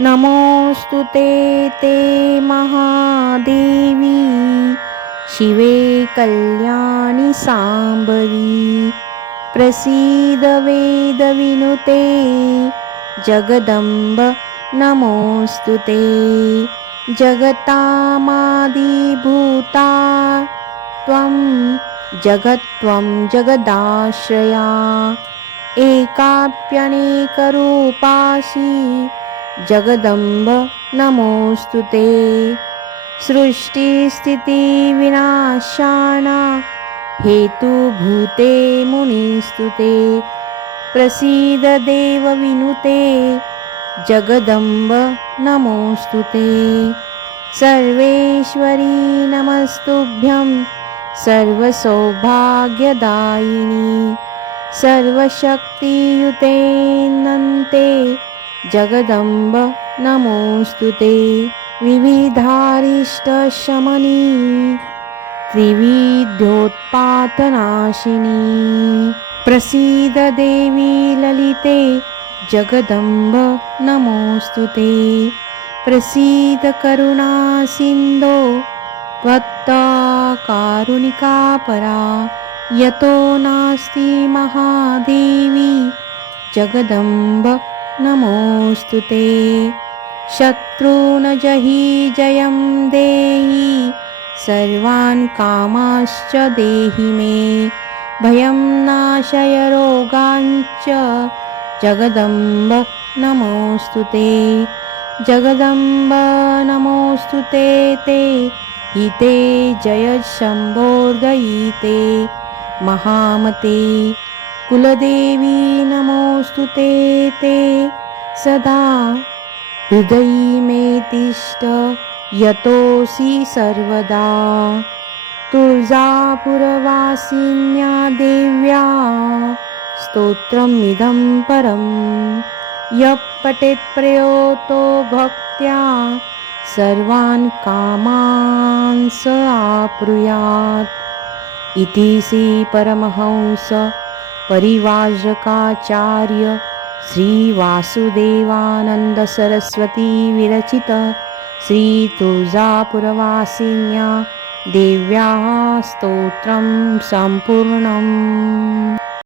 नमोऽस्तु ते ते महादेवी। शिवे कल्याणि साम्बरी। प्रसीद वेदविनुते जगदम्ब नमोऽस्तु ते। जगतामादिभूता। त्वं जगत्त्वं जगदाश्रया। एकाप्यनेकरूपासि जगदम्ब नमोऽस्तु ते। सृष्टिस्थितिविनाशाना हेतुभूते मुनिस्तुते प्रसीद देवविनुते जगदम्ब नमोऽस्तु ते। सर्वेश्वरी नमस्तुभ्यं सर्वसौभाग्यदायिनी सर्वशक्तियुतेन्नन्ते जगदम्ब नमोऽस्तु ते विविधारिष्टशमनी त्रिविध्योत्पातनाशिनी प्रसीददेवी ललिते जगदम्ब नमोऽस्तु ते। प्रसीदकरुणासिन्धो त्वत्ता परा यतो नास्ति महादेवी जगदम्ब नमोऽस्तु ते। शत्रूनजहि जयं देहि सर्वान् कामाश्च देहि मे। भयं नाशय रोगाञ्च जगदम्ब नमोऽस्तु ते। जगदम्ब नमोऽस्तु ते ते हिते जय शम्भोर्दयिते। महामते कुलदेवी नमोऽस्तु ते ते सदा हृदयी तिष्ठ यतोऽसि सर्वदा। तुळजापुरवासिन्या देव्या स्तोत्रमिदं परं। यः पठेत्प्रयोतो भक्त्या सर्वान् कामान् स आप्नुयात् इति श्रीपरमहंस परिवाजकाचार्य श्रीवासुदेवानन्दसरस्वती विरचित श्रीतुळजापुरवासिन्या देव्याः स्तोत्रं सम्पूर्णम्